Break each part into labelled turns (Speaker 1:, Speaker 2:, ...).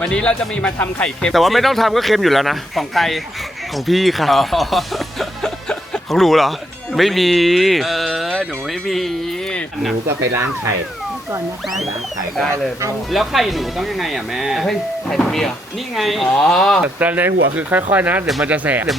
Speaker 1: วันนี้เราจะมีมาทำไข่เค็ม
Speaker 2: แต่ว่าไม่ต้องทำก็เค็มอยู่แล้วนะ
Speaker 1: ของใคร
Speaker 2: ของพี่ค่ะ
Speaker 1: อ๋อ
Speaker 2: ของหนูเหรอไม่มี
Speaker 1: หนูไม่มี
Speaker 3: หนูก็ไปล้างไข่
Speaker 4: ก่อนนะคะ
Speaker 3: ล้างไข่
Speaker 2: ได้เลย
Speaker 1: แล้วไข่หนูต้องยังไงอ่ะแม่
Speaker 2: เฮ้ยไข่มีเหรอ
Speaker 1: นี่ไง
Speaker 2: อ๋อแต่ในหัวคือค่อยๆนะเดี๋ยวมันจะแสบ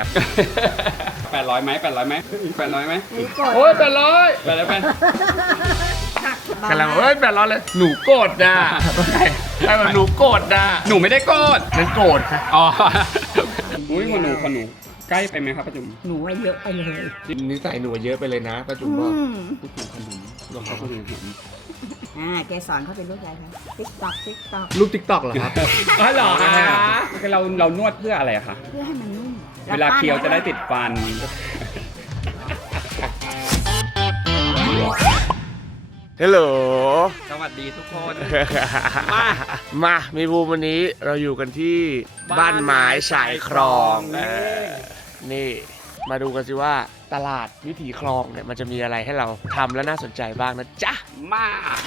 Speaker 1: 800ไหม800ไหม800ไหม
Speaker 2: โอ้ย800
Speaker 1: 800ไหม
Speaker 2: กำลังเฮ้ย800เลยหนูโกรธนะใช่หนูโกรธนะ
Speaker 1: หนูไม่ได้โกรธ
Speaker 2: นั่นโกรธค่ะ
Speaker 1: อ๋ออุ้ยคนหนูใกล้ไปไหมครับป้าจุ๋ม
Speaker 4: หนูว่าเยอะไปเลย
Speaker 2: นิสัยหนูเยอะไปเลยนะป้าจุ๋มบอก
Speaker 1: พูดถึงขนมลองเขาพูดถึงขนม
Speaker 4: แกสอนเขาเป็นลูกยายครับติ๊กตอก
Speaker 2: ลูกติ๊กตอกเหรอครับ
Speaker 1: อ๋อเหรอเรานวดเพื่ออะไรคะ
Speaker 4: เพื่อให้มันนุ่ม
Speaker 1: เวลาเคี้ยวจะได้ติดฟัน
Speaker 2: ฮัลโหล
Speaker 1: สวัสดีทุกคน
Speaker 2: มามีบูมวันนี้เราอยู่กันที่บ้านไม้ชายคลองนี่มาดูกันสิว่าตลาดวิถีคลองเนี่ยมันจะมีอะไรให้เราทำและน่าสนใจบ้างนะจ๊ะ
Speaker 1: มา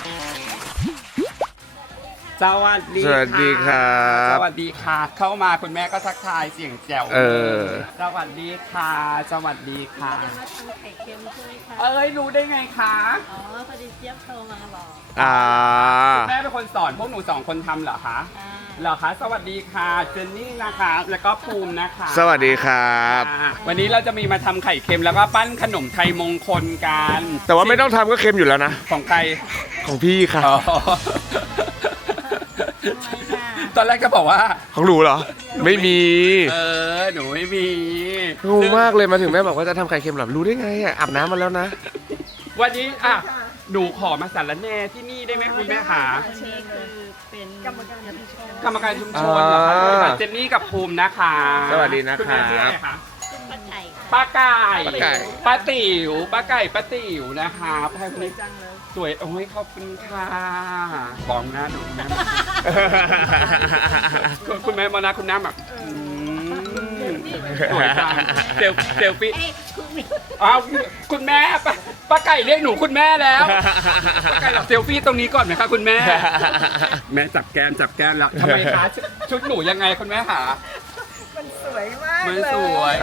Speaker 1: สวัสดี
Speaker 2: ครับ
Speaker 1: สวัสดีค่ะเข้ามาคุณแม่ก็ทักทายเสียงแจ๋วสวัสดีค่ะสวัสดีค่ะ
Speaker 4: จะมาทำไข่เค็มใช่ไหมคะ
Speaker 1: รู้ได้ไงคะ
Speaker 4: อ๋อพอดีเจี๊ยบโทรมาบอก
Speaker 1: คุณแม่เป็นคนสอนพวกหนู2คนทำเหรอคะเหรอคะสวัสดีค่ะเจนนี่นะคะแล้วก็ภูมินะคะ
Speaker 2: สวัสดีครับ
Speaker 1: วันนี้เราจะมีมาทำไข่เค็มแล้วก็ปั้นขนมไทยมงคลกัน
Speaker 2: แต่ว่าไม่ต้องทำก็เค็มอยู่แล้วนะ
Speaker 1: ของใคร
Speaker 2: ของพี่ค่ะ
Speaker 1: ตอนแรกก็บอกว่า
Speaker 2: ของหนูเหรอไม่มี
Speaker 1: หนูไม่มี
Speaker 2: งงมากเลยมาถึงแม่บอกว่าจะทำไข่เค็มหรอรู้ได้ไงอาบน้ำมาแล้วนะ
Speaker 1: วันนี้หนูขอมาสารแหน่ที่นี่ได้ไหมคุณแม่ขา
Speaker 4: เชคคือเป็นกรรม
Speaker 1: การชุมชนเหรอคะเจนนี่กับภูมินะคะ
Speaker 2: สวัสดีนะครับ
Speaker 1: ป้าไก่ป้าติ๋วป้าไก่ป้าติ๋วนะคะป้าคนนี้สวยโอ้ยขอบคุณค่ะบองหน้าหนูนะคุณแม่มานะคุณน้ำแบบสวยจังเซลฟี่คุณแม่ป้าไก่เรียกหนูคุณแม่แล้วป้าไก่หลับเซลฟี่ตรงนี้ก่อนไหมคะคุณแม่แม่จับแก้มแล้วทำไมคะชุดหนูยังไงคุณแม่หา
Speaker 4: มันสวยมาก
Speaker 1: มันสวย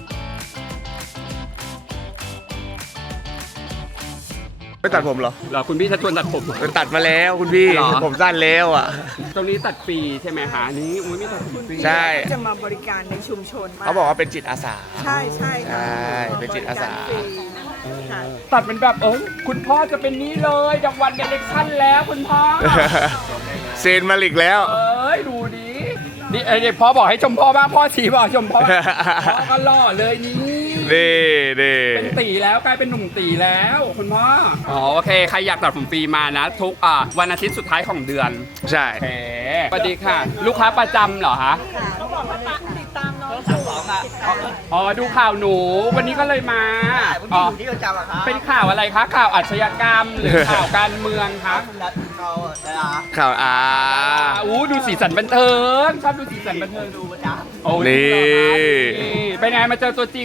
Speaker 2: ไม่ตัดผมเหรอ
Speaker 1: คุณพี่ชัดชวนตัดผม
Speaker 2: ตัดมาแล้วคุณพี่ผมสั้นแล้ว
Speaker 1: ตรงนี้ตัดฟรีใช่ไหมคะนี้ไม่ตัดผมฟรี
Speaker 2: ใช่
Speaker 4: จะมาบริการในชุมชน
Speaker 2: เขาบอกว่าเป็นจิตอาสา
Speaker 4: ใช่
Speaker 2: เป็นจิตอาสา
Speaker 1: ตัดเป็นแบบคุณพ่อจะเป็นนี้เลยดังวันเดเรคชั่นแล้วคุณพ่อ
Speaker 2: เซนมาลิกแล้ว
Speaker 1: ดูดินี่พ่อบอกให้ชมพ่อบ้างพ่อชี้บอกชมพ่อก็หล่อเลยนี่เป็นตีแล้วกลายเป็นหนุ่มตีแล้วคุณพ่อโอเคใครอยากตัดผมฟรีมานะทุกวันอาทิตย์สุดท้ายของเดือน
Speaker 2: ใช่
Speaker 1: สวัสดีค่ะลูกค้าประจำเหรอคะ
Speaker 4: เขาบอกว่าติดตามน้
Speaker 1: องดูข่าวหนูวันนี้ก็เลยมา
Speaker 3: ที่เราจำอะครับ
Speaker 1: เป็นข่าวอะไรคะข่าวอาชญากรรมหรือข่าวการเมืองคะ
Speaker 2: ข่าว
Speaker 1: ดูสีสันบันเทิงชอบดูสีสันบันเทิงดูประจำนี่ไปไหนมาเจอตัวจริง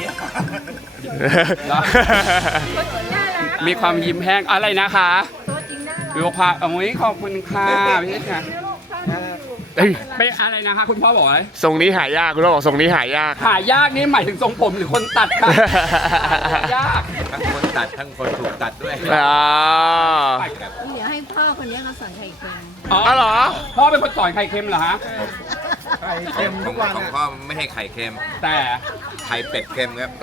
Speaker 1: มีความยิ้มแห้งอะไรนะคะดูความขอบคุณค่ะพี่ค่ะไปอะไรนะคะคุณพ่อบอกอะไร
Speaker 2: ทรงนี้หายากคุณพ่อบอกทรงนี้หาย
Speaker 1: ากนี่หมายถึงทรงผมหรือคนตัดค่ะยาก
Speaker 3: ทั้งคนตัดทั้งคนถูกตัดด้วย
Speaker 4: เดี๋ยวให้พ่อคนนี้เขาสอนไข่เค็ม
Speaker 1: เหรอพ่อเป็นคนสอนไข่เค็มเหรอฮะ
Speaker 3: ไข่เค็มทุกวันของพ่อไม่ให้ไข่เค็ม
Speaker 1: แต่
Speaker 3: ไข่เป็ดเค็มครับ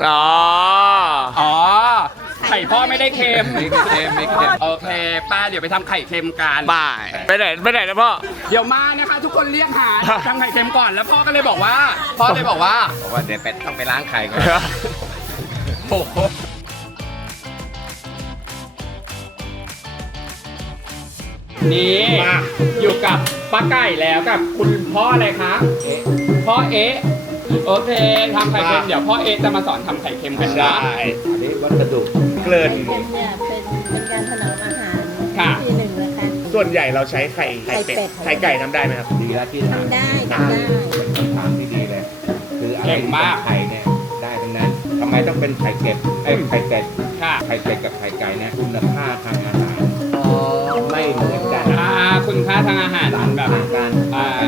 Speaker 1: ไข่พ่อไม่ได้เค็ม
Speaker 3: ไม่เค็ม
Speaker 1: โอเคป้าเดี๋ยวไปทำไข่เค็มกัน
Speaker 2: ไปไหนนะพ่อ
Speaker 1: เดี๋ยวมานะคะทุกคนเรียกหาทำไข่เค็มก่อนแล้วพ่อเลยบอกว่าเดี๋ยว
Speaker 3: เป็ดต้องไปล้างไข่ก่อน
Speaker 1: นี่อยู่กับป้าไก่แล้วกับคุณพ่ออะไรคะพ่อโอเคทำไข่เค็มเดี๋ยวพ่อจะมาสอนทำไข่เค็มกันนะ
Speaker 3: อันนี้วัสดุเกลือ
Speaker 4: เนี่ยเป็นการถนอมอาหารที่หนึ่งนะคะ
Speaker 2: ส่วนใหญ่เราใช้ไข่เป็ดไข่ไก่ทำได้ไหมครับ
Speaker 3: ดีแล้วที่
Speaker 4: ทำได้
Speaker 3: เป็นคำถามที่ดีเลยคืออะไรไข่เนี่ยได้ทั้งนั้นทำไมต้องเป็นไข่เป็ดไข่เป็ดกับไข่ไก่เนี่ยคุณค่าทางอาหารไม่เหมือนกัน
Speaker 1: คุณค่าทางอาหาร
Speaker 3: แบบกัน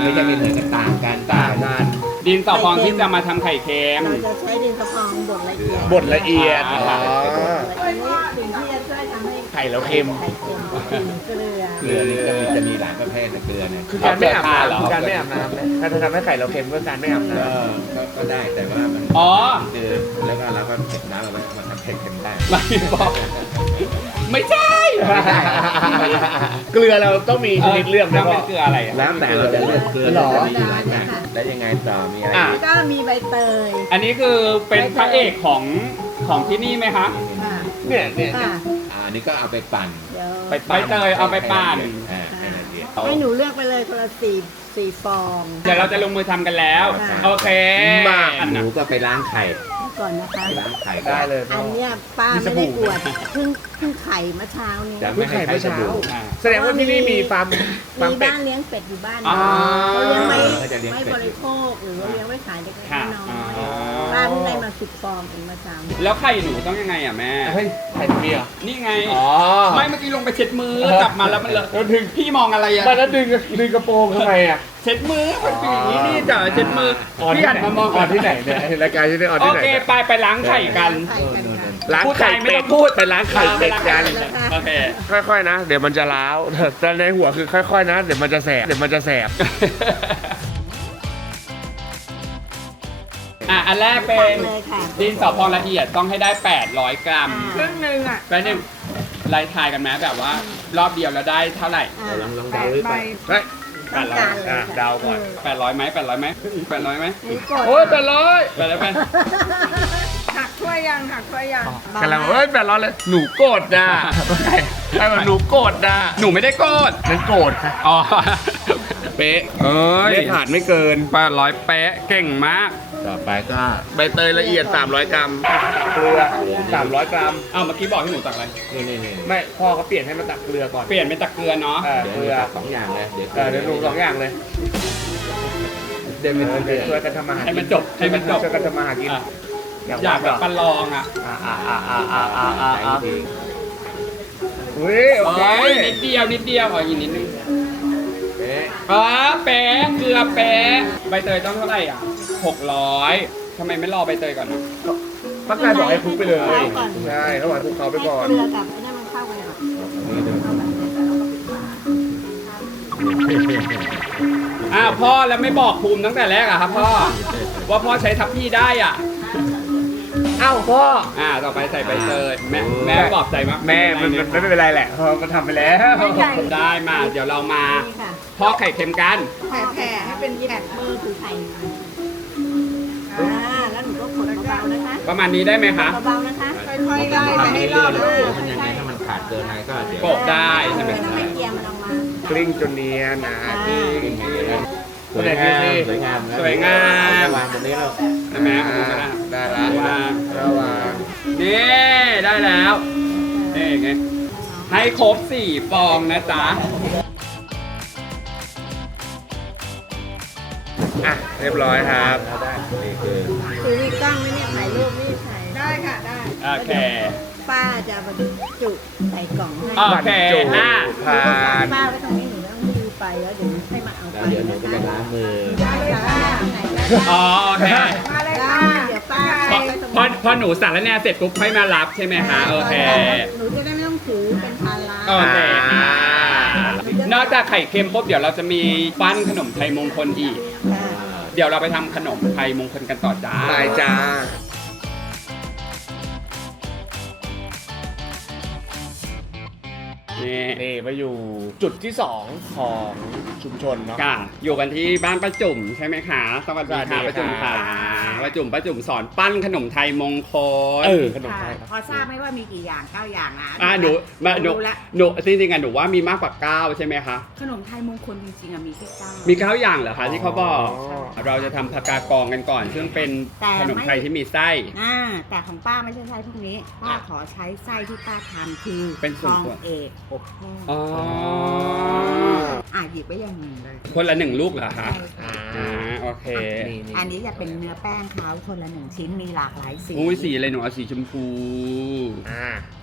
Speaker 3: ไม่ใช่ไม่เหมือนกันต่างกัน
Speaker 2: ต่างกัน
Speaker 1: ดินสอพองที่จะมาทำไข่เค็ม
Speaker 4: เราจะใช้ดินสะพองบดละเอียด
Speaker 2: บดละเอียด
Speaker 1: อ่า
Speaker 2: อ๋อ
Speaker 4: อันนี้สิ่งที่จะช่วยทำให้
Speaker 2: ไข่แล้วเค็ม
Speaker 4: ไข่เค็มกินเกลือ
Speaker 3: เกลือนี่ก็จะมีหลายประเภทนะเกลือเนี่ย
Speaker 2: คือการไม่อาบน้ำคือการไม่อาบน้ำนะถ้าจะทำให้ไข่เราเค็มก็การไม่อาบน้
Speaker 3: ก็ได้แต่ว่ามัน
Speaker 1: อ๋อ
Speaker 3: คือแล้วก็เราก็เผ็ดน้ำเอาไว้มาทำเผ็ดกันได้
Speaker 1: ไม่บอกไม่ใช่
Speaker 2: ำเกลือเราต้องมีชนิดเลือกนะ
Speaker 1: แล้ว
Speaker 2: พ่
Speaker 1: เป็
Speaker 2: อน
Speaker 1: เกลืออะไรอ่ะ
Speaker 3: แล้วแต่เราจะเลือกเกลือ
Speaker 2: หรอ
Speaker 3: จะมีหลายแบบแล้วยังไงต่อมีอะไร
Speaker 1: อ่ะ
Speaker 4: แล้วก็มีใบเตย
Speaker 1: อันนี้คือเป็นพระเอกของที่นี่ไหมคะ
Speaker 4: ค่ะ
Speaker 2: เนี่ย
Speaker 4: ค่ะ
Speaker 3: อันนี้ก็เอาไปปั่น
Speaker 4: เดี๋ยว
Speaker 1: ไปใบเตยเอาไปปั่น
Speaker 3: ให้ละเอียด
Speaker 4: ให้หนูเลือกไปเลยคนละสี่ฟอง
Speaker 1: เดี๋ยวเราจะลงมือทำกันแล้ว
Speaker 4: ค่ะ
Speaker 1: โอเค
Speaker 2: มา
Speaker 1: อัน
Speaker 3: ห
Speaker 1: น่ะ
Speaker 3: นูก็ไปล้างไข่
Speaker 4: ก่อนนะคะ
Speaker 3: ล้างไข่
Speaker 2: ได้เลย
Speaker 4: อันเนี้ยป้าไม่ได้อวดเพิ่งไข่เมื่อเช้านี้
Speaker 3: จะ
Speaker 2: เพิ่
Speaker 3: ไม่
Speaker 2: ง
Speaker 3: ให้
Speaker 2: ไข่
Speaker 3: ใช้
Speaker 2: เมื่อ
Speaker 3: ส
Speaker 2: เช้า
Speaker 3: บู่
Speaker 1: อ่า
Speaker 2: แสดงว่าที่นี่มีฟาร์ม
Speaker 4: มี
Speaker 2: เป็ด
Speaker 4: บ้านเลี้ยงเป็ดอยู่บ้าน
Speaker 1: อ๋อ
Speaker 4: เขาเลี้ยงไว้
Speaker 3: เขาจะเลี้ยง
Speaker 4: ไม่
Speaker 3: เป็ด
Speaker 4: บริโภคหรือว่าเลี้ยงไว้ขายเล็กๆ
Speaker 1: ค่ะ
Speaker 4: น้อ
Speaker 1: อ๋อ
Speaker 4: ยๆป้าเพิ่งได้มา10 ฟองเองเมื่อเช้านี้
Speaker 1: แล้วไข่หนูต้องยังไงอ่ะแม่
Speaker 2: เฮ้ยไข่มีเหรอ
Speaker 1: นี่ไง
Speaker 2: อ๋อ
Speaker 1: ไม่เมื่อกี้ลงไปเช็ดมือกลับมาแล้วมันเลอะถึงพี่มองอะไรอ่ะ
Speaker 2: มันแล้วดึงกระโปรงทำไมอ่ะ
Speaker 1: เช็ดมือมันเป็นอย่างนี้นี่จ้ะเช็ดมือพี่หันมามอง
Speaker 2: ออนที่ไหนเนี่ยรายการที่นี่ออน
Speaker 1: โอ
Speaker 2: ที่ไหน
Speaker 1: เคไปล้างไข่กัน
Speaker 4: ไข่กันค่ะ
Speaker 2: ล้าง
Speaker 1: พูดไท
Speaker 2: ไข่
Speaker 1: ยไม่
Speaker 2: เป็
Speaker 1: ต้
Speaker 2: ด
Speaker 1: องพูด
Speaker 2: ไปล้างไข่เป็ดกัน
Speaker 1: โอเค
Speaker 2: ค่อยๆนะ เดี๋ยวมันจะร้าว แต่ในหัวคือค่อยๆนะ เดี๋ยวมันจะแสบ
Speaker 1: อันแรกเป็น
Speaker 4: เลยค่ะ
Speaker 1: ดินสอพองละเอียดต้องให้ได้ 800 กรัม
Speaker 4: ครึ่งนึงอ่ะ
Speaker 1: แป๊บนึงไล่ทายกันไหมแบบว่ารอบเดียวแล้วได้เท่าไหร่
Speaker 3: ลองเดาหรือเปล่า
Speaker 2: เฮ้ย
Speaker 4: ต้องการเลยค่ะ
Speaker 2: เดาก่อน
Speaker 1: 800ไหม800ไหม800ไหม
Speaker 4: หนูกด
Speaker 2: โอ้ย800
Speaker 1: 800ไหม
Speaker 4: หักถ้วยยังหักถ้วยยัง
Speaker 2: กำลังเฮ้ย800เลยหนูโกรธนะใช่ไหมหนูโกรธนะ
Speaker 1: หนูไม่ได้โกด
Speaker 2: นั่นโกรธค่ะ
Speaker 1: อ๋อ
Speaker 2: เป๊ะ
Speaker 1: เอ้ย
Speaker 2: ไม่ขาดไม่เกิน
Speaker 1: 800เป๊ะเก่งมาก
Speaker 3: ต่อไปก็
Speaker 2: ใบเตยละเอียด 300 กรัม เกลือ 300 กรัม
Speaker 1: อ้าวเมื่อกี้บอกให้หนูตักอะไร
Speaker 3: นี่
Speaker 2: ไม่พ่อเขาเปลี่ยนให้มาตักเกลือก่อน
Speaker 1: เปลี่ยนเป็นตักเกลือเนาะ
Speaker 2: เกลือ
Speaker 3: สองอย่างเลยเดี๋ยว
Speaker 2: เดี๋ยวลง2 อย่างเลย
Speaker 3: เดี๋ยวมัน
Speaker 2: เดี๋ยวช่วยกันทำมาหากิน
Speaker 1: ให้มันจบให้มันจบ
Speaker 2: ช่วยกันทำมาหากิน
Speaker 1: อ่ะอยากแบบประลองอ่ะ
Speaker 2: อุ้ยโอเค
Speaker 1: โอ้ยนิดเดียวขออีกนิดนึง
Speaker 3: เอ๊ะ
Speaker 1: แป๊ะเกลือแป๊ะใบเตยต้องเท่าไหร่อ่ะ600ทำไมไม่รอใบเตยก่อนนะ
Speaker 2: ป้ากายบอกให้คลุกไปเลย ใช่ระหว่างคลุกเขาไปก่อน
Speaker 4: ให้เกลือกับไอ้นั่นมันเข้ากันก่อน
Speaker 3: นี่ดู
Speaker 1: อ้าวพ่อแล้วไม่บอกภูมิตั้งแต่แรกอะครับพ่อว่าพ่อใช้ทัพพี่ได้อ่ะ
Speaker 2: เอ้าพ่อ
Speaker 1: ต่อไปใส่ใบเตยแม่บอกใส่มาก
Speaker 2: แม่มันไม่เป็นไรแหละเพราะมันทำไปแล้ว
Speaker 4: ไม่ใช่
Speaker 1: ได้มาเดี๋ยวเรามา
Speaker 4: นี่ค่ะ
Speaker 1: พ่อกไข่เค็มกัน
Speaker 4: แผ่ให้เป็นแผ่มือถือไข่แล้วหนูก็กดเบาๆนะคะ
Speaker 1: ประมาณนี้ได้ไหมคะ
Speaker 4: เบาๆนะคะ
Speaker 3: ค่อยๆได้ไปให้รอบมันยังไงถ้ามันขาดเกินอะไรก็เดี๋ยว
Speaker 1: โปะได้ใช่ไหม
Speaker 4: ไม่ต้องให้เกียร์มันออกมา
Speaker 2: กลิ้งจนเนียนนะกลิ้ง
Speaker 3: สวยงามสวยงาม
Speaker 1: สวยงาม
Speaker 3: วางตรงนี้เรา
Speaker 1: ใช่ไหมเอาดูกันนะ
Speaker 2: ได้ละ
Speaker 1: วาง
Speaker 2: ระวาง
Speaker 1: นี่ได้แล้วนี่ไงให้ครบ4 ฟองนะจ๊ะ
Speaker 2: อ่ะเรียบร้อยครับ
Speaker 3: ได้นี่คือ
Speaker 4: คือมีกล้องไหมเนี่ยถ่ายรูปนี่ถ่ายได้ค่ะได้
Speaker 1: โอเค
Speaker 4: ป้าจะบรรจุใส่กล่องให้
Speaker 1: โอเค
Speaker 2: ผ่าน
Speaker 4: ป้าไว้ตรงนี้หนูไม่ต้องดูไปแล้วเดี๋ยวให้มาเอาไป
Speaker 3: แล้วเดี๋ยวหนูก็ไปล้างมือ
Speaker 4: ได้ค่ะไหนก็
Speaker 1: อ๋อโอเค
Speaker 4: ได้เดี๋ยวป้า
Speaker 1: พอหนูสารแนเสร็จปุ๊บค่อยมารับใช่ไหมคะโอเค
Speaker 4: หนูจะได้ไม่ต้องถือเป็นภาระ
Speaker 1: โอเคนอกจากไข่เค็มปุ๊บเดี๋ยวเราจะมีปั้นขนมไทยมงคลอีก
Speaker 4: ค่ะ
Speaker 1: เดี๋ยวเราไปทำขนมไทยมงคลกันต่อจ้า
Speaker 2: ตายจ้า
Speaker 1: นี่
Speaker 2: นี่มาอยู่จุดที่ 2 ของชุมชนเนาะ
Speaker 1: ค่ะอยู่กันที่บ้านป้าจุ่มใช่ไหมคะสวัสดี
Speaker 2: สวัสดี
Speaker 1: ค่ะป้าจุ่ม
Speaker 2: ค่ะ
Speaker 1: ค่ะป้าจุ่มสอนปั้นขนมไทยมงคล
Speaker 2: ขนมไทย
Speaker 5: พอทราบไหมว่ามีกี่อย่าง9อย่างนะ
Speaker 1: หนูหนู
Speaker 5: รู้ละ
Speaker 1: หนูจริงๆอะหนูว่ามีมากกว่า9ใช่ไหมคะ
Speaker 5: ขนมไทยมงคลจริงๆอะมีแค่9
Speaker 1: มี9อย่างเหรอคะที่เขาบอก
Speaker 2: อ๋อ
Speaker 1: เราจะทำผักกากองกันก่อน ซึ่งเป็นขนมไทยที่มีไส้
Speaker 5: แต่ของป้าไม่ใช่ไส้พวกนี้ ป้าขอใช้ไส้ที่ป้าทำคือ
Speaker 1: เป็นส่
Speaker 5: ท
Speaker 1: วน
Speaker 5: อง
Speaker 1: ตัว
Speaker 5: เอกอบแห้ง
Speaker 1: อ๋อ
Speaker 5: หยิบไว้อย่างหนึ่งเลย
Speaker 1: คนละ1 ลูกเหรอคะ
Speaker 2: อ่า
Speaker 1: โอเค
Speaker 5: อันนี้จะเป็นเนื้อแป้งเขาคนละ1 ชิ้นมีหลากหลายสี
Speaker 1: อุ้ยสีอะไรหนูเอาสีชมพู
Speaker 2: อ่า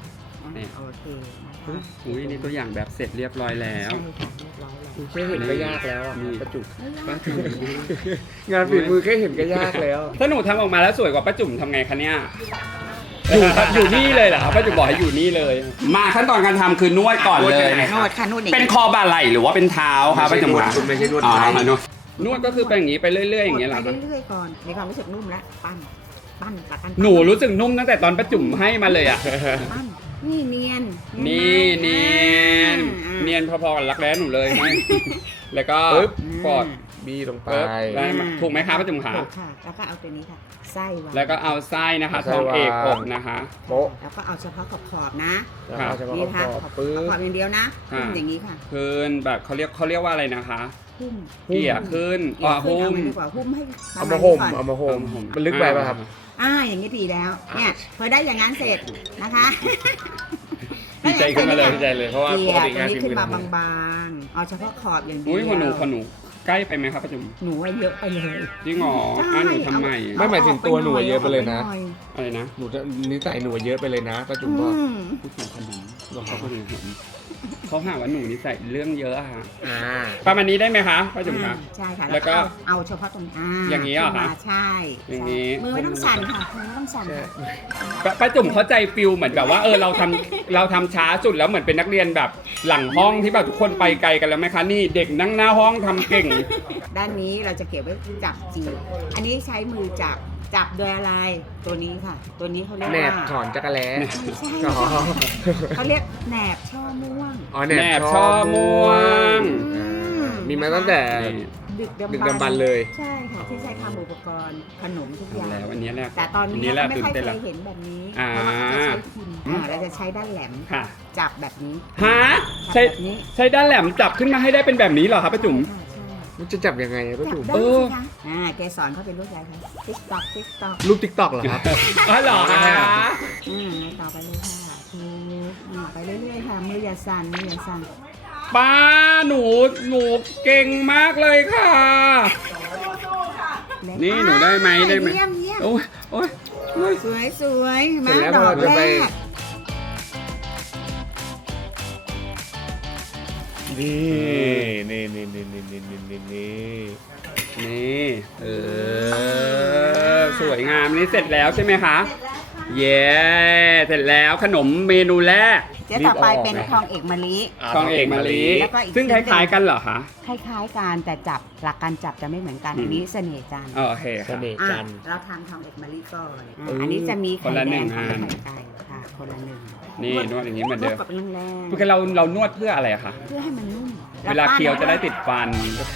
Speaker 1: นี่
Speaker 5: โอเคนะคะ
Speaker 1: อุ้ยนี่ตัวอย่างแบบเสร็จเรียบร้อยแล้ว
Speaker 5: ใช่ค่ะเรียบร้อยแล้ว
Speaker 2: แค่เห็นก็ยากแล้วอ่ะ
Speaker 1: นี่
Speaker 2: ป้าจุ๋ม
Speaker 1: ป้าจุ๋ม
Speaker 2: งานฝีมือแค่เห็นก็ยากแล้ว
Speaker 1: ถ้าหนูทำออกมาแล้วสวยกว่าป้าจุ๋มทำไงคะเนี่ยอยู่นี่เลยเหรอครับป้าจุ๋มบอกให้อยู่นี่เลย มาขั้นตอนการทำคือนวดก่อนเลย
Speaker 5: นวดค่ะนวดอย่าง
Speaker 1: เป็น
Speaker 5: นี้
Speaker 1: คอบ่าไหล่หรือว่าเป็นเท้าครับป้าจุ๋มคะ
Speaker 2: คุณไม่ใช่นวด
Speaker 1: อ๋อ
Speaker 2: ไทย
Speaker 1: นวดก็คือเป็นอย่างนี้ไปเรื่อยๆอย่างเงี้ยเหรอ
Speaker 5: ไป
Speaker 1: ครับ
Speaker 5: เรื่อยๆก่อนมีความรู้สึกนุ่มแล้วปั้นจากกัน
Speaker 1: หนูรู้สึกนุ่มตั้งแต่ตอนป้าจุ๋มให้มาเลยอ่ะ
Speaker 5: ปั้นนี่เนียน
Speaker 1: นี่เนียน
Speaker 5: อ่า
Speaker 1: เนียนพอๆกับรักแร้หนูเลยไหมแล้วก็
Speaker 2: ปึ๊บ
Speaker 1: กด
Speaker 2: บี้ลงไป
Speaker 1: ปึ๊บได้ไหมถูกไหมคะป้าจุ๋มขา
Speaker 5: ถูกค่ะแล้วก็เอาตัวนี้ค่ะไส้วาง
Speaker 1: แล้วก็เอาไส้นะคะ
Speaker 2: ไส้
Speaker 1: ทองเอก
Speaker 2: วาง
Speaker 1: อกนะคะ
Speaker 2: โป๊ะ
Speaker 5: แล้วก็เอาเฉพาะขอบๆนะ
Speaker 2: แล้วก็เฉพาะ
Speaker 5: นี่ค่ะ
Speaker 2: ขอบปึ๊
Speaker 5: ขอ
Speaker 2: บบ
Speaker 5: อย่างเดียวนะ
Speaker 1: อ่า
Speaker 5: หุ้มอย่างนี้ค่ะ
Speaker 1: คืนแบบเขาเรียกว่าอะไรนะคะ
Speaker 5: หุ้ม
Speaker 1: เกี่ยขึ้น
Speaker 5: เกี่ยวขึ้น
Speaker 1: หุ้
Speaker 5: เอา
Speaker 1: ม
Speaker 5: มาดีกว่าหุ้มให้ประ
Speaker 2: เอา
Speaker 5: ณ
Speaker 2: มาห่ม
Speaker 5: นี้ก่อน
Speaker 2: เอามาห่มมันลึกไปป่ะครับ
Speaker 5: อย่างนี้ดีแล้วเนี่ยพอได้อย่างนั้นเสร็จนะคะ
Speaker 1: ดีใจขึ้นมาเลยดีใจเลยเพราะว่า
Speaker 5: เกี่
Speaker 1: ป
Speaker 5: ย
Speaker 1: กติ
Speaker 5: ตรง
Speaker 1: งาน
Speaker 5: นี้
Speaker 1: ฝี
Speaker 5: ขึ้น
Speaker 1: มือ
Speaker 5: มาบางๆเอาเฉพาะขอบอย่างเดี
Speaker 1: อุ้ยของหนูใกล้ไปไหมครับป้าจุ๋ม
Speaker 5: หนูว่าเยอะไปเลย
Speaker 1: จริงเหรออ่ะหนูทำใหม่
Speaker 2: ไม่หมายถึงตัวหนูเยอะไปเลยนะ
Speaker 1: อะไรนะ
Speaker 2: หนูจะนิสัยหนูเยอะไปเลยนะป้าจุ๋มบอก
Speaker 1: พูดถึงขนมเขาพูดถึงขนมเขาหาว่าหนูนิสัยเรื่องเยอะอะค่ะ
Speaker 2: อ่า
Speaker 1: ประมาณนี้ได้ไหมคะป้าจุ๋มคะ
Speaker 5: ใช่ค่ะ
Speaker 1: แล้วก็
Speaker 5: เอาเฉพาะตรงนี้
Speaker 1: อย่างนี้เหรอคะ
Speaker 5: ใช่
Speaker 1: อย่างนี้
Speaker 5: มือไม่ต้องสั่นค่ะมือไม่ต้องสั่น
Speaker 2: ใช่
Speaker 5: ค่ะ
Speaker 1: ป้าจุ๋มเข้าใจฟิลเหมือนแบบว่าเราทำช้าสุดแล้วเหมือนเป็นนักเรียนแบบหลังห้องที่แบบทุกคนไปไกลกันแล้วไหมคะนี่เด็กนั่งหน้าห้องทำเก่ง
Speaker 5: ด้านนี้เราจะเก็บไว้จับจีบอันนี้ใช้มือจับโดยอะไรตัวนี้ค่ะ ตัวนี้เขาเรียก
Speaker 2: แหน
Speaker 5: ว่า
Speaker 2: บถอนจักรแล้
Speaker 5: ไม่ใช่
Speaker 2: อ๋อ
Speaker 5: เขาเรียกแหนบช่อม่วง
Speaker 2: อ๋อ
Speaker 1: แหนบช่อม่วง
Speaker 2: อ่ามีมาตั้งแต่
Speaker 5: ดึก
Speaker 2: ดึกดำบรรพ์เลย
Speaker 5: ใช่ค่ะที่ใช้ทำอุปกรณ์ขนมทุกอย่าง
Speaker 1: แล้วอันนี้แหละ
Speaker 5: แต่ตอนนี้
Speaker 1: นี้แห
Speaker 5: เรา
Speaker 1: ละ
Speaker 5: ไม่
Speaker 1: ตื่น
Speaker 5: ค่อย
Speaker 1: เต้น
Speaker 5: เค
Speaker 1: แล้ว
Speaker 5: ยเห็นแบบนี้
Speaker 1: อ่า
Speaker 5: เพราะว่าเขาจะใช้พิมพ์เราจะใช้ด้านแหลม
Speaker 1: ค่ะ
Speaker 5: จับแบบนี้
Speaker 1: ฮะ
Speaker 5: จับ
Speaker 1: ใช้
Speaker 5: แบบนี้
Speaker 1: ใช้ด้านแหลมจับขึ้นมาให้ได้เป็นแบบนี้เหรอครับป้าจุ๋ม
Speaker 5: ค่ะใช่
Speaker 2: มันจะจับยังไงอะป้า
Speaker 5: จับ
Speaker 2: จุ๋ม
Speaker 5: ได้
Speaker 1: เออ
Speaker 5: สิคะเกสรเขาเป็นลูกชายค่ะติ๊กตอกติ๊กตอก
Speaker 2: รูปติ๊กต็อกเหรอครับ
Speaker 1: อ๋อเหรอคะ
Speaker 5: ต่อไปเลยค่ะไปเรื่อยๆค่ะมืออย่าสั่นมืออย่าสั่น
Speaker 1: ป้าหนูเก่งมากเลยค่ะ นี่หนูได้ไหมได้ไหม
Speaker 5: เยี่ยมเยี่ยม
Speaker 1: โอ้ยโอ้ยโอ้ย
Speaker 5: สวยสวยมา
Speaker 2: เสร็จแล้ว
Speaker 5: ดอก
Speaker 2: เราจะ
Speaker 5: แร
Speaker 2: ไป
Speaker 5: ก
Speaker 1: นี่สวยงามนี่เสร็จแล้วใช่ไหมคะ เย้เสร็จแล้วขนมเมนูแรก
Speaker 5: เจ๊ต่อไปเป็นทองเอกมะลิ
Speaker 1: ทองเอกมะลิ
Speaker 5: แล้วก็อีก
Speaker 1: ซึ่งคล้ายๆกันเหรอคะ
Speaker 5: คล้ายๆกันแต่จับหลักการจับจะไม่เหมือนกัน
Speaker 1: อืม
Speaker 5: อันนี้เสน่ห์จันทร์
Speaker 1: โอเค
Speaker 2: เส
Speaker 1: ค่ะ
Speaker 2: น่ห์จันทร์
Speaker 5: เราทำทองเอกมะลิก่อน
Speaker 2: เอออั
Speaker 5: อันนี้จะมี
Speaker 1: คนละ
Speaker 5: ไข่
Speaker 1: หนึ่
Speaker 5: แด
Speaker 1: ง
Speaker 5: งกับ
Speaker 1: อัน
Speaker 5: ไข่ไก่ค่ะคนละหนึ่ง
Speaker 1: นี่นวดอย่างนี้เหมือน
Speaker 5: น
Speaker 1: เดิ
Speaker 5: วด
Speaker 1: ม
Speaker 5: กับแรง
Speaker 1: คือเรานวดเพื่ออะไรอะคะ
Speaker 5: ๆเพื่อให้มันนุ่ม
Speaker 1: เวลาเคี้ยวจะได้ติดฟัน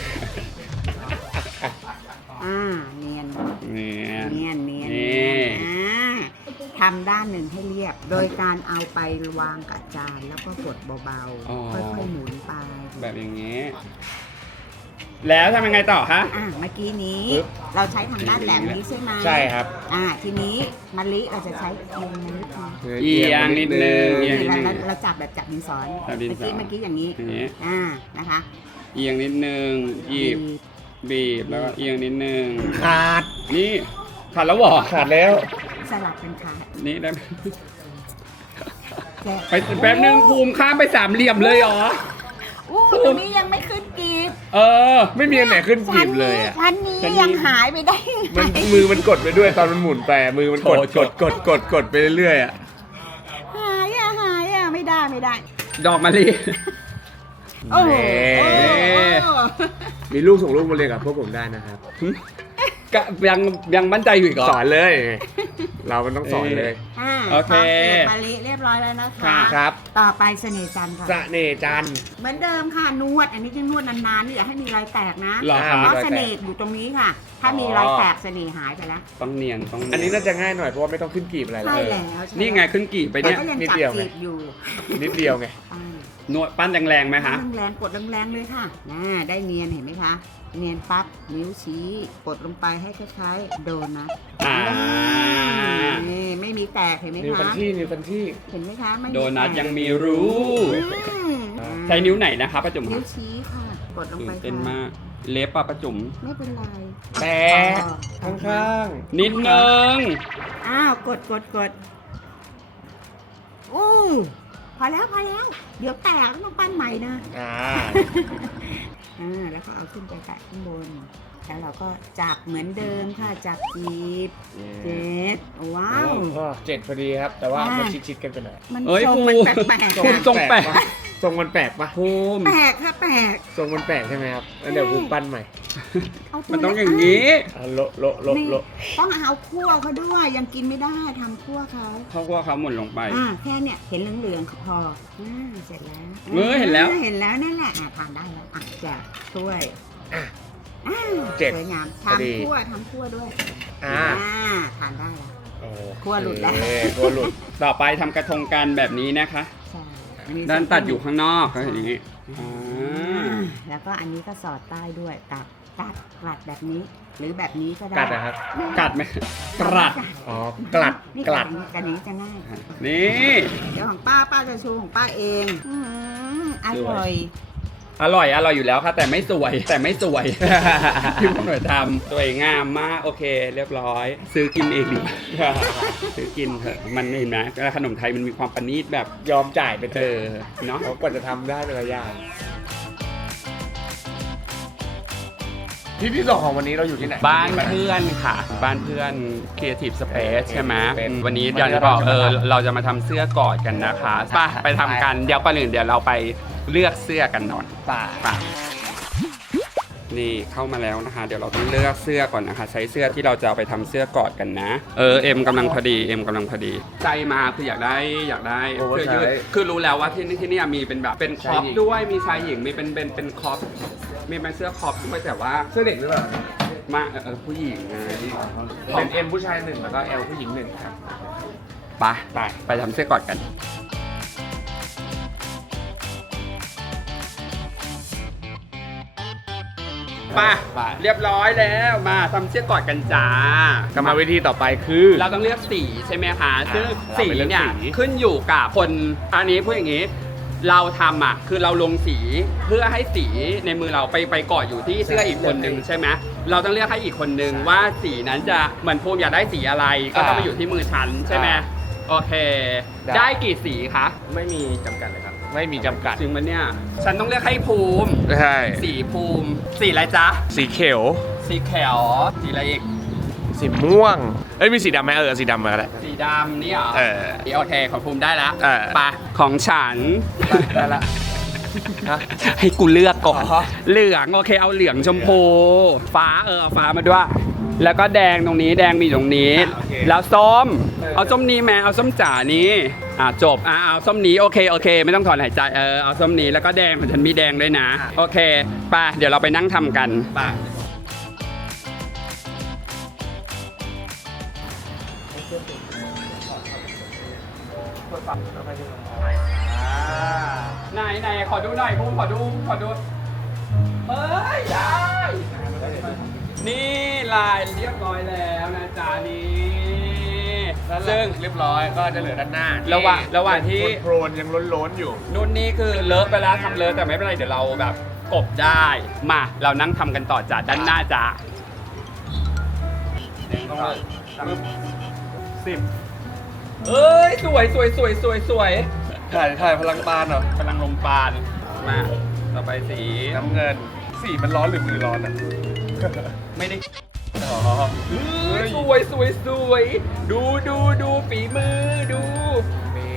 Speaker 5: เนียน
Speaker 1: เนี่ย
Speaker 5: เนียนเนียน
Speaker 1: นี่
Speaker 5: ทำด้านหนึ่งให้เรียบ โดยการเอาไปวางกับจานแล้วก็กดเบาๆ ค่อยๆหมุนไป
Speaker 1: แบบอย่างนี้ แล้วทำยังไงต่อคะ
Speaker 5: เมื่อกี้นี้
Speaker 2: ปึ๊บ
Speaker 5: เราใช้ทางด้านแหลมนี้ใช่ไหม
Speaker 2: ใช่ครับ
Speaker 5: ทีนี้มะลิเราจะใช้เอียงมะลิก่อน
Speaker 1: เอียงนิดนึงเอียงนิดนึง
Speaker 5: เราจับแบบจับดินสอน
Speaker 1: จับดินสอ
Speaker 5: เมื่อกี้อย่างนี้
Speaker 1: อย่างนี้
Speaker 5: นะคะ
Speaker 1: เอียงนิดนึงบีบแล้วก็เอียงนิดนึง
Speaker 2: ขาด
Speaker 1: นี่ขาดแล้วเหรอ
Speaker 2: ขาดแล้ว
Speaker 5: สลับเป็นขา
Speaker 1: นี่ได้ไหม
Speaker 5: แกะ
Speaker 1: ไปแป๊บนึงภูมิข้ามไปสามเหลี่ยมเลยเหรอ
Speaker 5: อู้ตรงนี้ยังไม่ขึ้นกีบ
Speaker 1: เออ
Speaker 2: ไม่มีอันไหนขึ้นกีบเลยอ่ะ
Speaker 5: ชั้นนี้
Speaker 1: ชั้นนี้
Speaker 5: ยังหายไปได้ยังไง
Speaker 2: มันมือมันกดไปด้วยตอนมันหมุนไปอะมือมันกด
Speaker 1: โถ
Speaker 2: กดไปเรื่อยๆอ่ะ
Speaker 5: หายไม่ได้
Speaker 1: ดอกมะลิ
Speaker 5: โอ้โห
Speaker 2: แหม มีลูกส่งลูกมาเรียนกับพวกผมได้นะครับ
Speaker 1: ก็ยังมั่นใจอยู่อีกเหรอ
Speaker 2: สอนเลย เรามันต้องสอนเลย
Speaker 1: โอเค
Speaker 5: มะลิเรียบร้อยแล้วนะคะ
Speaker 1: ค่ะ
Speaker 2: ครับ
Speaker 5: ต่อไปเสน่ห์จันทร์ค่ะ
Speaker 2: เสน่ห์จันทร์
Speaker 5: เหมือนเดิมค่ะนวด อันนี้จะนวดนานๆนี่อย่าให้มีรอยแตกนะ
Speaker 1: เหรอคะ
Speaker 5: เพราะเสน่ห์อยู่ตรงนี้ค่ะ ถ้ามีรอยแตกเสน่ห์หายไปแล้ว
Speaker 1: ต้องเนียนต้องเย
Speaker 2: อันนี้น่าจะง่ายหน่อยเพราะว่าไม่ต้องขึ้นกีบอะไรเล
Speaker 5: ใช่
Speaker 2: ย
Speaker 5: แล้วใช่
Speaker 1: นี่ไงขึ้นกี่ไป
Speaker 5: แต่
Speaker 1: เนี่ย
Speaker 5: ก็ยัง
Speaker 2: นิด
Speaker 5: จับ
Speaker 2: เดียวไง
Speaker 5: จีบอยู่
Speaker 2: นิดเดียวไง
Speaker 1: นวดปั้นแรงๆไหมคะ
Speaker 5: แรงๆกดแรงๆเลยค่ะได้เนียนเห็นไหมคะ เนียนปั๊บนิ้วชี้กดลงไปให้คล้ายๆโดนัท
Speaker 1: อ่า
Speaker 5: นี่ไม่มีแตกเห็นไหม
Speaker 2: นิ้ว
Speaker 5: คะ
Speaker 2: คันที่นิ้วคันที่
Speaker 5: เห็นไหมคะไม่มี
Speaker 1: โดนัท
Speaker 5: แตก
Speaker 1: ยังมีรู
Speaker 5: อืม
Speaker 1: ใช้นิ้วไหนนะคะป้าจุ๋ม
Speaker 5: นิ้
Speaker 1: คะ
Speaker 5: วชี้ค่ะ กดลง
Speaker 1: ตื่
Speaker 5: ไป
Speaker 1: นเต้น
Speaker 5: ค่ะ
Speaker 1: มาก เล็บป้าจุ๋ม
Speaker 5: ไม่เป็นไร
Speaker 2: แต่ข้าง
Speaker 1: นิดนึง
Speaker 5: อ้าวกดอู้พอแล้วเดี๋ยวแตกต้องปั้นใหม่นะ แล้วก็เอาขึ้นไปแตะข้างบนแล้วเราก็จับเหมือนเดิมค่ะจับจีบ7ว้าว
Speaker 2: ก็7พอดีครับ แต่ว่ามันชิดๆกันไปหน่อย
Speaker 5: มัน
Speaker 1: เอ้ย
Speaker 5: ทรงมันแปลกๆ
Speaker 1: ภูมิทรงแปลก
Speaker 2: ทรงมันแปลกปะ
Speaker 1: ภูมิ
Speaker 5: แปลกค่ะแปลก
Speaker 2: ทรงมันแปลกใช่ไหมครับแล้วเดี๋ยวผมปั้นใหม่
Speaker 5: เอาตัว
Speaker 1: มันต้องอย่างนี้
Speaker 2: โละโละโละ
Speaker 5: นี่
Speaker 2: โละ
Speaker 5: ต้องเอาคั่วเขาด้วยยังกินไม่ได้ทำคั่วเขา
Speaker 1: เขาว่าเขาหมุนลงไป
Speaker 5: แค่เนี่ยเห็นเหลืองๆพอเสร็จแล้ว
Speaker 1: เห็นแล้ว
Speaker 5: เห็นแล้วนั่นแหละทานได้แล้วจะช่วยสวยงามทำคั่วด้วยทานได้แล้ว คั่วหลุดแล้ว
Speaker 2: คั่วหลุด
Speaker 1: ต่อไปทำกระทงกันแบบนี้นะคะ
Speaker 5: ใช่
Speaker 1: ด้านตัดอยู่ข้างนอกก็อย่างนี้
Speaker 5: แล้วก็อันนี้ก็สอดใต้ด้วยตัดกลัดแบบนี้ หรือแบบนี้ก็ได้
Speaker 2: กัดนะครับ
Speaker 1: กัดไหมกรัด
Speaker 2: อ๋อกลัด
Speaker 5: นี่
Speaker 2: กลัด
Speaker 5: กันนี้จะง่าย
Speaker 1: นี่
Speaker 5: เดี๋ยวของป้าจะโชว์ของป้าเองอร่อย
Speaker 1: อร่อยอยู่แล้วค่ะแต่ไม่สวยที่พ่อหน่วยทำสวยงามมากโอเค เรียบร้อย ซื้อกินเองดี ซื้อกินเถอะมันเห็นไหมขนมไทยมันมีความประณีตแบบ
Speaker 2: ยอมจ่ายไปเถ
Speaker 1: เอ
Speaker 2: อะ
Speaker 1: อเนาะ
Speaker 2: เขากว่าจะทำได้แต่ละอย่างที่สองของวันนี้เราอยู่ที่ไหน
Speaker 1: บ้านเพื่อนค่ะ บ้านเพื่อน Creative Space ใช่ไหม
Speaker 2: เป็น
Speaker 1: วันนี้อย่างที่บอกเราจะมาทำเสื้อกอดกันนะคะไปทำกันเดี๋ยวก่อนอื่นเดี๋ยวเราไปเลือกเสื้อกันหน่อย
Speaker 2: ป่า
Speaker 1: นี่เข้ามาแล้วนะคะ เดี๋ยวเราต้องเลือกเสื้อก่อนนะคะ ใช้เสื้อที่เราจะเอาไปทำเสื้อกอดกันนะเอ็มกำลังพอดีใจมาคืออยากได้เสื้อยืดคือรู้แล้วว่าที่นี่มีเป็นแบบเป็นครอปด้วยมีชายหญิงมีเป็นครอปมีเป็นเสื้อครอปด้วยแต่ว่า
Speaker 2: เสื้อเด็กหรือเปล่า
Speaker 1: มาผู้หญิงไง
Speaker 2: เป็น M ผู้ชาย1แล้วก็ L ผู้หญิง1ครับ
Speaker 1: ไปทำเสื้อกอดกันไปเรียบร้อยแล้วมาทำเสื้อกอดกันจ้าก
Speaker 2: รรมวิธีต่อไปคือ
Speaker 1: เราต้องเลือกสีใช่ไหมคะซึ่ง
Speaker 2: เรา
Speaker 1: สี
Speaker 2: ไปเลือก
Speaker 1: เนี่ย
Speaker 2: สี
Speaker 1: ขึ้นอยู่กับคนอันนี้พูดอย่างนี้ เราทำคือเราลงสีเพื่อให้สีในมือเราไปเกาะอยู่ที่เสื้ออีกคนนึงใช่ไหมเราต้องเลือกให้อีกคนนึงว่าสีนั้นจะเหมือนภูมิอยากได้สีอะไรก็ต้องมาอยู่ที่มือฉันใช่ไหมโอเค ได้กี่สีคะ
Speaker 2: ไม่มีจำกัดเลยครับ ไม่มีจำกัด
Speaker 1: จริงมันเนี่ยฉันต้องเลือกให้ภูมิ
Speaker 2: ใช่
Speaker 1: สีภูมิสีอะไรจ๊ะ
Speaker 2: สีเขียว
Speaker 1: สีเขียวสีอะไรอีก
Speaker 2: สีม่วงมีสีดำไหมสีดำมาก็ได้
Speaker 1: สีดำนี่เหรอ
Speaker 2: โอเค
Speaker 1: โอเคของภูมิได้แล้ว
Speaker 2: เออ
Speaker 1: ไปของฉัน
Speaker 2: ได้ละ
Speaker 1: ให้กูเลือกก่อน
Speaker 2: อ๋อ
Speaker 1: เหลืองโอเคเอาเหลืองชมพูฟ้าเอาฟ้ามาด้วย แล้วก็แดงตรงนี้แดงมีตรงนี้ แล้วส้มเอาส้มนี้แม่เอาส้มจ๋านี้จบเอาส้มนี้โอเคไม่ต้องถอนหายใจเอาส้มนี้แล้วก็แดงของฉันมีแดงด้วยนะโอเคไปเดี๋ยวเราไปนั่งทำกัน ไหนขอดูหน่อยภูมิขอดูเฮ้ยได้นี่ลายเรียบร้อยแล้วนะจ๊ะนี่ซึ่ง
Speaker 2: เรียบร้อยก็จะเหลือด้านหน้า
Speaker 1: ระหว่างที่
Speaker 2: โครนยังล้นๆอยู่
Speaker 1: นู่นนี่คือเลอะไปแล้วทำเลอะแต่ไม่เป็นไรเดี๋ยวเราแบบกบได้มาเรานั่งทำกันต่อจ้ะด้านหน้าจ้ะ10เอ้ยสวย
Speaker 2: ถ่ายพลังปานเหรอ
Speaker 1: พลังลมปานมาต่อไปสี
Speaker 2: น้ำเงิน สีมันร้อนหรือมือร้อนอ่ะ
Speaker 1: ไม่ได้
Speaker 2: อ๋อ
Speaker 1: สวยดูฝีมือดู
Speaker 2: นี่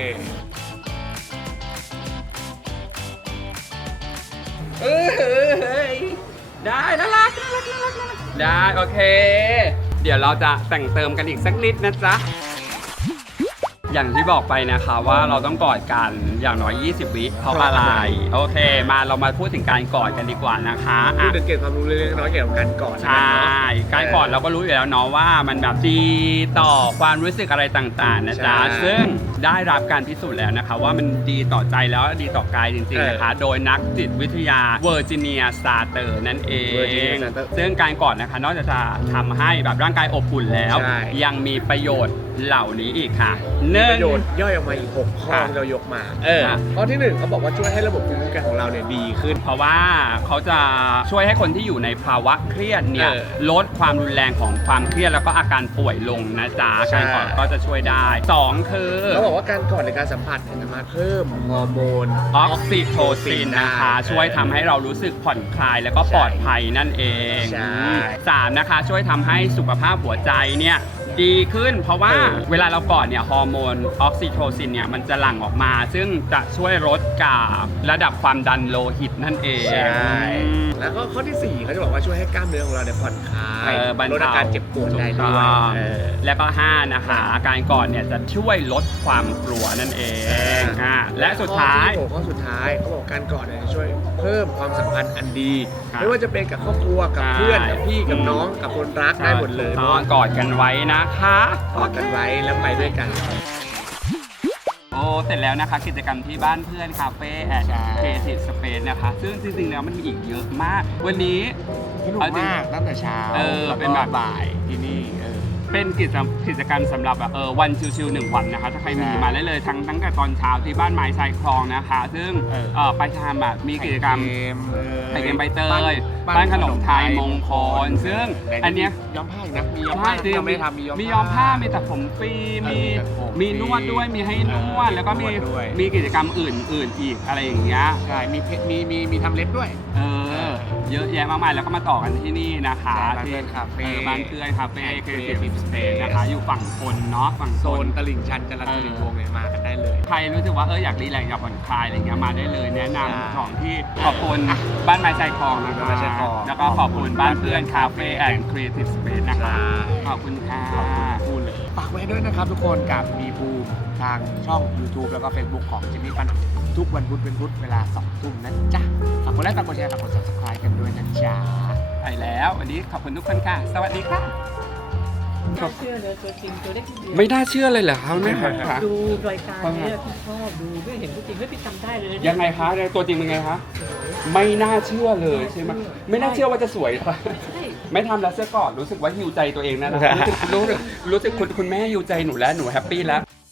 Speaker 1: เฮ้ยได้น่ารักได้โอเค เดี๋ยวเราจะแต่งเติมกันอีกสักนิดนะจ๊ะอย่างที่บอกไปนะคะว่าเราต้องกอดกันอย่างน้อย20 วิเพราะอะไรโอเคมาเรามาพูดถึงการกอดกันดีกว่านะคะ
Speaker 2: พูดถึงเกี่ยวกับความรู้เล็กๆน้อยๆเกี่ยวกับการกอด
Speaker 1: ใช่การกอดเราก็รู้อยู่แล้วเนาะว่ามันแบบดีต่อความรู้สึกอะไรต่างๆนะจ๊ะซึ่งได้รับการพิสูจน์แล้วนะคะว่ามันดีต่อใจแล้วดีต่อกายจริงๆนะคะโดยนักจิตวิทยาเวอร์จิเนียสตาร์เตอร์นั่นเองซึ่งการกอดนะคะนอกจากจะทำให้แบบร่างกายอบอุ่นแล้วยังมีประโยชน์เหล่านี้อีกค่ะ
Speaker 2: ประโยชน์ย่อยออกมาอีก6ข้อที่เรายกมาข้อที่หนึ่งเขาบอกว่าช่วยให้ระบบภูมิคุ้มกันของเราเนี่ยดีขึ้น
Speaker 1: เพราะว่าเขาจะช่วยให้คนที่อยู่ในภาวะเครียดเนี่ยลดความรุนแรงของความเครียดแล้วก็อาการป่วยลงนะจ๊ะ
Speaker 2: ใช่
Speaker 1: การกอดก็จะช่วยได้2คือ
Speaker 2: เขาบอกว่าการกอดในการสัมผัสเนี่ยสามารถเพิ่มฮอร์โมน
Speaker 1: ออกซิโทซินนะคะ ช่วยทำให้เรารู้สึกผ่อนคลายแล้วก็ปลอดภัยนั่นเอง
Speaker 2: ใช่
Speaker 1: 3นะคะช่วยทำให้สุขภาพหัวใจเนี่ยดีขึ้น เพราะว่าเวลาเรากอดเนี่ยฮอร์โมนออกซิโทซินเนี่ยมันจะหลั่งออกมา ซึ่งจะช่วยลดกับระดับความดันโลหิตนั่นเอง
Speaker 2: ใช่ แล้วก็ข้อที่4เขาจะบอกว่าช่วยให้กล้ามเนื้อของเราเนี่ยผ่อนคลาย
Speaker 1: บรร
Speaker 2: ลด
Speaker 1: เทา
Speaker 2: อาการเจ็บปวดได้ด้วย
Speaker 1: แล้วก็5นะคะอาการกอดเนี่ยจะช่วยลดความกลัวนั่นเองและสุดท้าย
Speaker 2: ข้อสุดท้ายเขาบอกการกอดเนี่ยจะช่วยเพิ่มความสัมพันธ์อันดี
Speaker 1: ครับ
Speaker 2: ไม่ว่าจะเป็นกับครอบครัวกับเพื่อน
Speaker 1: ใช่
Speaker 2: กับพี่กับน้องกับคนรักได้หมดเลย
Speaker 1: ถูกต้องกอดกันไว้นะคะ
Speaker 2: กอดกันไว้แล้วไปด้วยกัน
Speaker 1: โอ้เสร็จแล้วนะคะกิจกรรมที่บ้านเพื่อนคาเฟ่แอนด์
Speaker 2: ใช่
Speaker 1: เคทีฟสเปซนะคะ ซึ่งจริงๆแล้วมันมีอีกเยอะมาก วันนี้
Speaker 2: สนุกมากตั้งแต่เช้า
Speaker 1: แล้วเป็นแบบ
Speaker 2: บ่ายที่นี่
Speaker 1: เป็นกิจกรรมสำหรับแบบวันชิวๆ1 วันนะคะถ้าใครมีมาได้เลยตั้งแต่ตอนเช้าที่บ้านไม้ชายคลองนะคะ ซึ่งไปทำแบบมีกิจกรรมไข่เค็มใบเตยบ้านขนมไทยมงคลซึ่งอันเนี้ย
Speaker 2: ย้อมผ้าอีกนะมีย้อม
Speaker 1: ใช่
Speaker 2: ผ้าที่เราไม่ได้ทำ
Speaker 1: มีย้อมผ้ามีตัดผมฟรีมีนวดด้วยมีให้นวดแล้วก็มีกิจกรรมอื่นอีกอะไรอย่างเงี้ย
Speaker 2: ใช่มีทำเล็บด้วย
Speaker 1: เยอะแยะมากมายแล้วก็มาต่อกันที่นี่นะคะ
Speaker 2: บ้านเพื่อนคาเฟ่
Speaker 1: บ้านเพื่อนคาเฟ่ครีเอทีฟสเปซนะคะอยู่ฝั่งทนเนาะฝั่ง
Speaker 2: โซ
Speaker 1: ท
Speaker 2: น
Speaker 1: น
Speaker 2: ตลิ่งชันจรัญตลิ่งวงเนี่ยมากันได้เลย
Speaker 1: ใครรู้สึกว่าอยากรีแลกซ์อยากผ่อนคลายอะไรเงี้ยมาได้เลยแนะนำของที่ขอบคุณบ้านไม้ชายคลองนะคะ
Speaker 2: บ้านไม้ชายคลอง
Speaker 1: แล้วก็ขอบคุณบ้านเพื่อนคาเฟ่แอนด์ครีเอทีฟสเปซนะคะขอบคุณค่ะ
Speaker 2: พูดเลยฝากไว้ด้วยนะครับทุกคนกับมีบูมทางช่อง YouTube แล้วก็ Facebook ของจิมมี่ปันทุกวันพุธเป็นพุธเวลา 2 ทุ่มนะจ๊ะฝากกดไลค์ฝากกดแชร์ฝากกด Subscribe กันด้วยนะจ๊ะ
Speaker 1: ไปแล้ววันนี้ขอบคุณทุกคนค่ะ สวัสดีค่ะ
Speaker 4: น่าเชื่อเลยตัวจริงตัวเล็กนิดเดียว
Speaker 1: ไม่น่าเชื่อเลยเหรอครับแม่ครับ
Speaker 4: ดูรายการเนี้ยพี่ชอบดูไม่เห็นตัวจริงไม่พี่จำได้เลยนะ
Speaker 1: ยังไงคะตัวจริงเป็นไงคะไม่น่าเชื่อเลยใช่ไหมไม่น่าเชื่อว่าจะสวยค่ะ
Speaker 4: ใช่
Speaker 1: ไม่ทำแล้วเสื้อก่อนรู้สึกว่าหิวใจตัวเองนะรู้สึกคุณแม่หิวใจหนูแล้วหนูแฮปปี้แล้ว